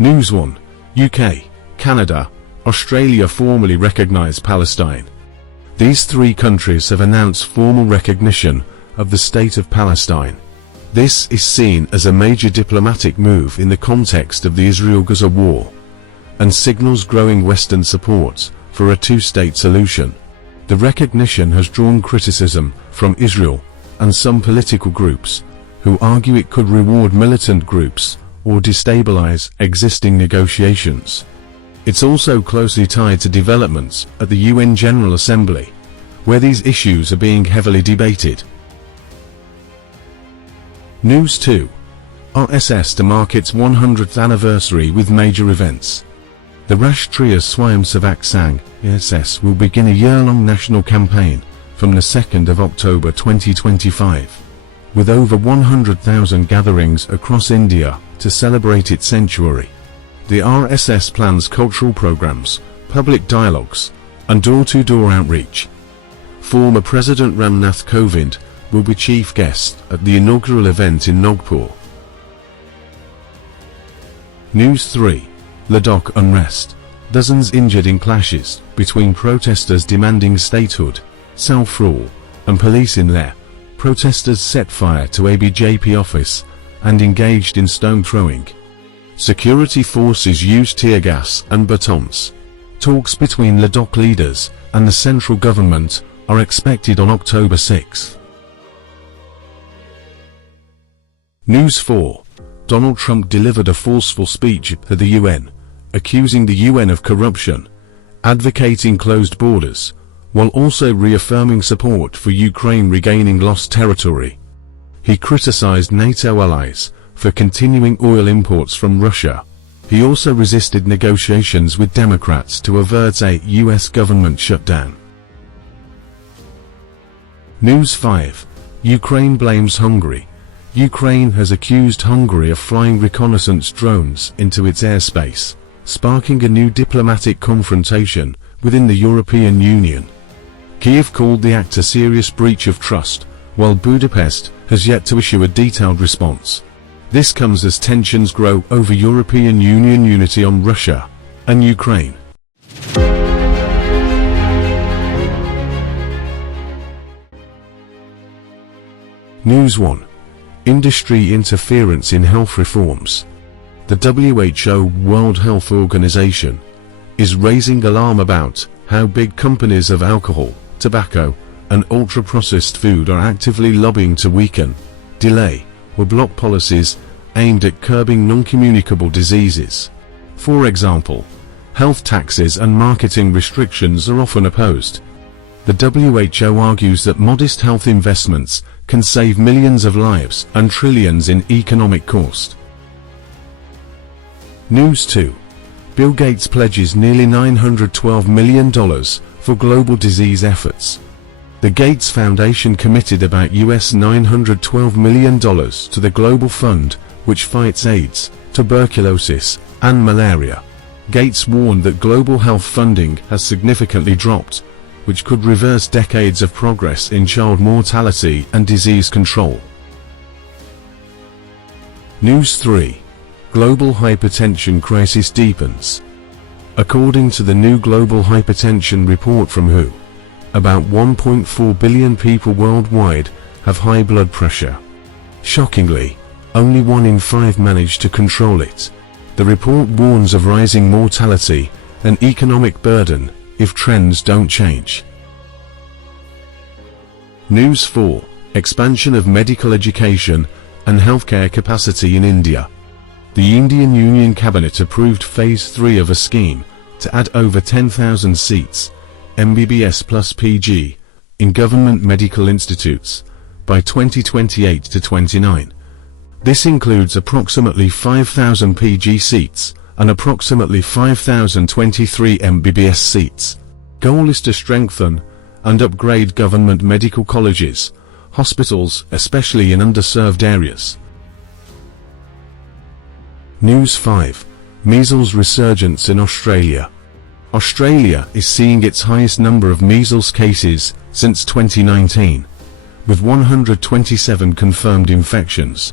News 1. UK, Canada, Australia formally recognise Palestine. These three countries have announced formal recognition of the State of Palestine. This is seen as a major diplomatic move in the context of the Israel-Gaza war, and signals growing Western support for a two-state solution. The recognition has drawn criticism from Israel and some political groups, who argue it could reward militant groups or destabilize existing negotiations. It's also closely tied to developments at the UN General Assembly, where these issues are being heavily debated. News 2. RSS to mark its 100th anniversary with major events. The Rashtriya Swayamsevak Sangh (RSS) will begin a year-long national campaign from the 2nd of October 2025, with over 100,000 gatherings across India to celebrate its century. The RSS plans cultural programs, public dialogues, and door-to-door outreach. Former President Ramnath Kovind will be chief guest at the inaugural event in Nagpur. News 3. Ladakh unrest. Dozens injured in clashes between protesters demanding statehood, self-rule, and police in Leh. Protesters set fire to a BJP office and engaged in stone throwing. Security forces used tear gas and batons. Talks between Ladakh leaders and the central government are expected on October 6. News 4. Donald Trump delivered a forceful speech at the UN, accusing the UN of corruption, advocating closed borders, while also reaffirming support for Ukraine regaining lost territory. He criticized NATO allies for continuing oil imports from Russia. He also resisted negotiations with Democrats to avert a US government shutdown. News 5. Ukraine blames Hungary. Ukraine has accused Hungary of flying reconnaissance drones into its airspace, sparking a new diplomatic confrontation within the European Union. Kiev called the act a serious breach of trust, while Budapest has yet to issue a detailed response. This comes as tensions grow over European Union unity on Russia and Ukraine. News 1. Industry interference in health reforms. The WHO, World Health Organization, is raising alarm about how big companies of alcohol, tobacco, and ultra-processed food are actively lobbying to weaken, delay, or block policies aimed at curbing non-communicable diseases. For example, health taxes and marketing restrictions are often opposed. The WHO argues that modest health investments can save millions of lives and trillions in economic cost. News 2. Bill Gates pledges nearly $912 million for global disease efforts. The Gates Foundation committed about US $912 million to the Global Fund, which fights AIDS, tuberculosis, and malaria. Gates warned that global health funding has significantly dropped, which could reverse decades of progress in child mortality and disease control. News 3. Global hypertension crisis deepens. According to the new global hypertension report from WHO, about 1.4 billion people worldwide have high blood pressure. Shockingly, only 1 in 5 manage to control it. The report warns of rising mortality and economic burden if trends don't change. News 4. Expansion of medical education and healthcare capacity in India. The Indian Union Cabinet approved Phase 3 of a scheme to add over 10,000 seats, MBBS plus PG, in government medical institutes by 2028 to 29. This includes approximately 5,000 PG seats and approximately 5,023 MBBS seats. Goal is to strengthen and upgrade government medical colleges, hospitals, especially in underserved areas. News 5. Measles resurgence in Australia. Australia is seeing its highest number of measles cases since 2019, with 127 confirmed infections.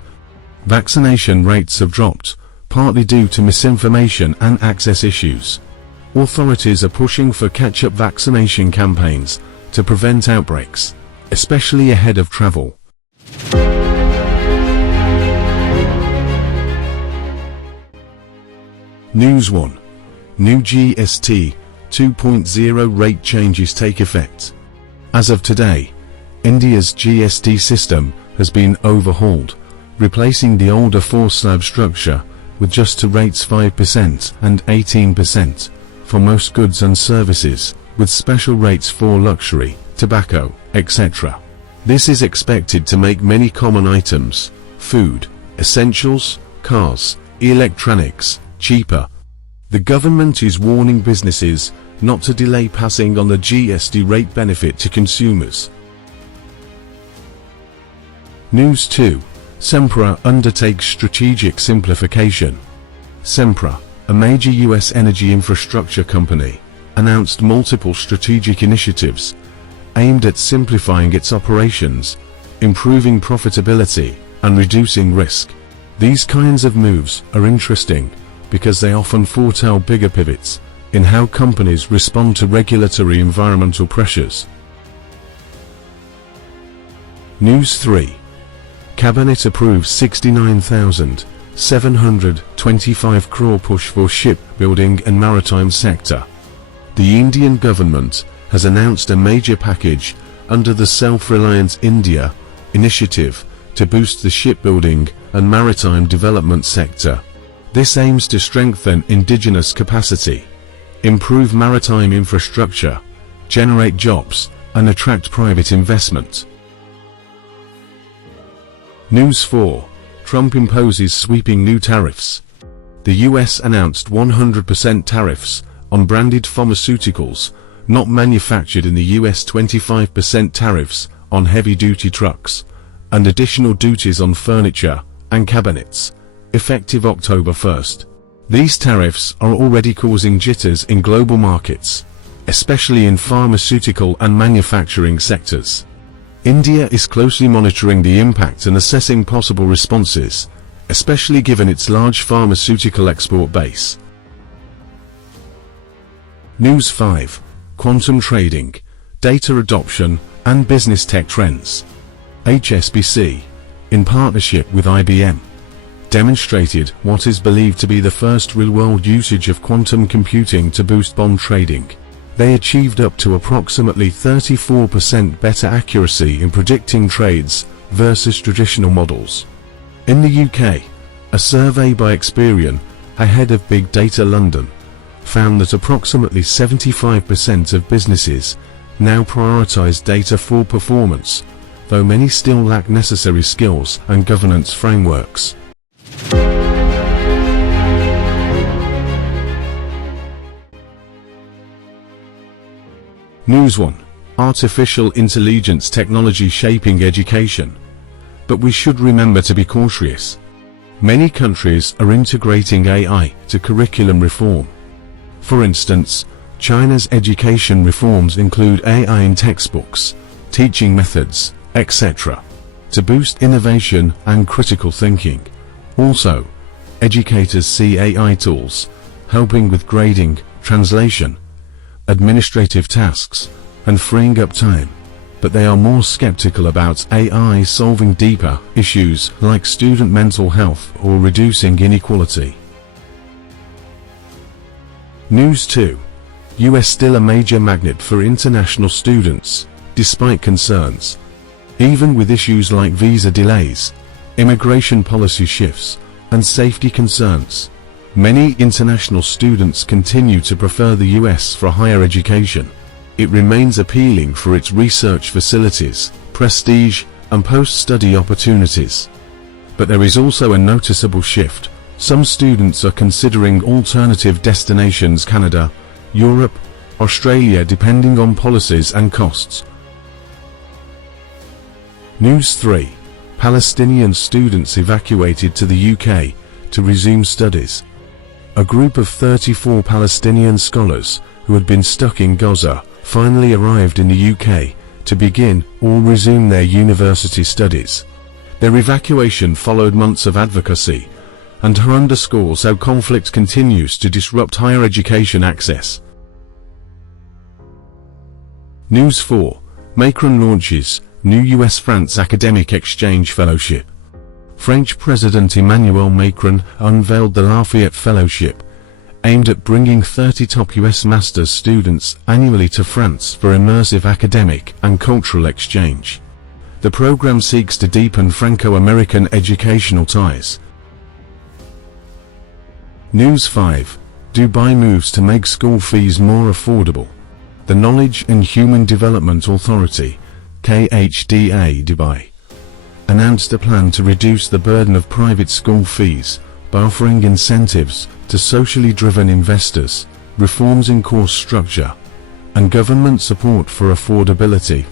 Vaccination rates have dropped, partly due to misinformation and access issues. Authorities are pushing for catch-up vaccination campaigns to prevent outbreaks, especially ahead of travel. News 1. New GST 2.0 rate changes take effect. As of today, India's GST system has been overhauled, replacing the older four-slab structure with just two rates 5% and 18% for most goods and services, with special rates for luxury, tobacco, etc. This is expected to make many common items, food, essentials, cars, electronics, cheaper. The government is warning businesses not to delay passing on the GST rate benefit to consumers. News 2. Sempra undertakes strategic simplification. Sempra, a major U.S. energy infrastructure company, announced multiple strategic initiatives aimed at simplifying its operations, improving profitability, and reducing risk. These kinds of moves are interesting because they often foretell bigger pivots in how companies respond to regulatory environmental pressures. News 3. Cabinet approves 69,725 crore push for shipbuilding and maritime sector. The Indian government has announced a major package under the Self-Reliant India initiative to boost the shipbuilding and maritime development sector. This aims to strengthen indigenous capacity, improve maritime infrastructure, generate jobs, and attract private investment. News 4. Trump imposes sweeping new tariffs. The US announced 100% tariffs on branded pharmaceuticals not manufactured in the US, 25% tariffs on heavy-duty trucks, and additional duties on furniture and cabinets, effective October 1st. These tariffs are already causing jitters in global markets, especially in pharmaceutical and manufacturing sectors. India is closely monitoring the impact and assessing possible responses, especially given its large pharmaceutical export base. News 5. Quantum trading, data adoption, and business tech trends. HSBC, in partnership with IBM, demonstrated what is believed to be the first real-world usage of quantum computing to boost bond trading. They achieved up to approximately 34% better accuracy in predicting trades versus traditional models. In the UK, a survey by Experian, ahead of Big Data London, found that approximately 75% of businesses now prioritize data for performance, though many still lack necessary skills and governance frameworks. News 1. Artificial intelligence technology shaping education. But we should remember to be cautious. Many countries are integrating AI to curriculum reform. For instance, China's education reforms include AI in textbooks, teaching methods, etc., to boost innovation and critical thinking. Also, educators see AI tools helping with grading, translation, administrative tasks, and freeing up time, but they are more skeptical about AI solving deeper issues like student mental health or reducing inequality. News 2. US still a major magnet for international students, despite concerns. Even with issues like visa delays, immigration policy shifts, and safety concerns, many international students continue to prefer the US for higher education. It remains appealing for its research facilities, prestige, and post-study opportunities. But there is also a noticeable shift. Some students are considering alternative destinations: Canada, Europe, Australia, depending on policies and costs. News 3. Palestinian students evacuated to the UK to resume studies. A group of 34 Palestinian scholars who had been stuck in Gaza finally arrived in the UK to begin or resume their university studies. Their evacuation followed months of advocacy and her underscores how conflict continues to disrupt higher education access. News 4. Macron launches new US-France Academic Exchange Fellowship. French President Emmanuel Macron unveiled the Lafayette Fellowship, aimed at bringing 30 top US master's students annually to France for immersive academic and cultural exchange. The program seeks to deepen Franco-American educational ties. News 5. Dubai moves to make school fees more affordable. The Knowledge and Human Development Authority, KHDA Dubai, announced a plan to reduce the burden of private school fees by offering incentives to socially driven investors, reforms in course structure, and government support for affordability.